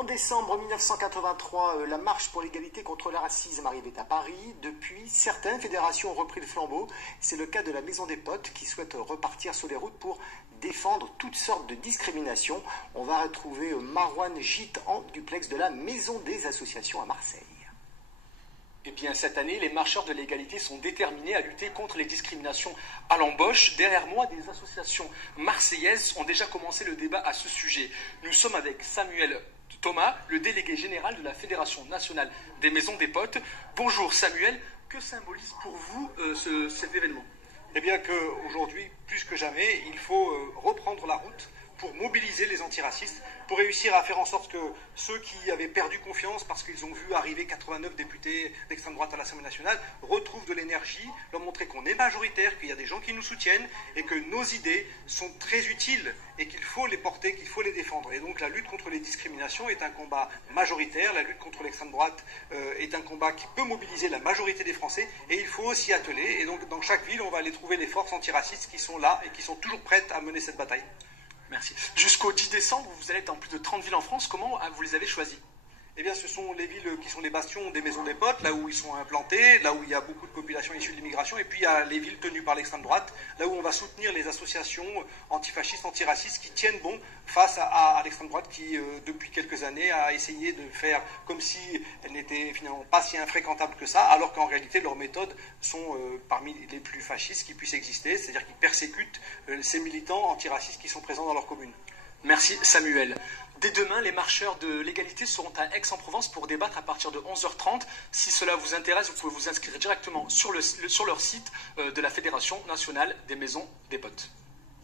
En décembre 1983, la marche pour l'égalité contre le racisme arrivait à Paris. Depuis, certaines fédérations ont repris le flambeau. C'est le cas de la Maison des Potes qui souhaite repartir sur les routes pour défendre toutes sortes de discriminations. On va retrouver Marouane Gite en duplex de la Maison des Associations à Marseille. Eh bien, cette année, les marcheurs de l'égalité sont déterminés à lutter contre les discriminations à l'embauche. Derrière moi, des associations marseillaises ont déjà commencé le débat à ce sujet. Nous sommes avec Samuel Thomas, le délégué général de la Fédération nationale des Maisons des Potes. Bonjour Samuel, que symbolise pour vous cet événement? Eh bien qu'aujourd'hui, plus que jamais, il faut reprendre la route pour mobiliser les antiracistes, pour réussir à faire en sorte que ceux qui avaient perdu confiance parce qu'ils ont vu arriver 89 députés d'extrême droite à l'Assemblée nationale retrouvent de l'énergie, leur montrer qu'on est majoritaire, qu'il y a des gens qui nous soutiennent et que nos idées sont très utiles et qu'il faut les porter, qu'il faut les défendre. Et donc la lutte contre les discriminations est un combat majoritaire, la lutte contre l'extrême droite est un combat qui peut mobiliser la majorité des Français et il faut s'y atteler. Et donc dans chaque ville, on va aller trouver les forces antiracistes qui sont là et qui sont toujours prêtes à mener cette bataille. Merci. Jusqu'au 10 décembre, vous allez être dans plus de 30 villes en France. Comment vous les avez choisies? Eh bien, ce sont les villes qui sont les bastions des Maisons des Potes, là où ils sont implantés, là où il y a beaucoup de populations issues de l'immigration, et puis il y a les villes tenues par l'extrême droite, là où on va soutenir les associations antifascistes, antiracistes qui tiennent bon face à l'extrême droite qui, depuis quelques années, a essayé de faire comme si elle n'était finalement pas si infréquentable que ça, alors qu'en réalité, leurs méthodes sont parmi les plus fascistes qui puissent exister, c'est-à-dire qu'ils persécutent ces militants antiracistes qui sont présents dans leur commune. Merci Samuel. Dès demain, les marcheurs de l'égalité seront à Aix-en-Provence pour débattre à partir de 11h30. Si cela vous intéresse, vous pouvez vous inscrire directement sur leur site de la Fédération nationale des Maisons des Potes.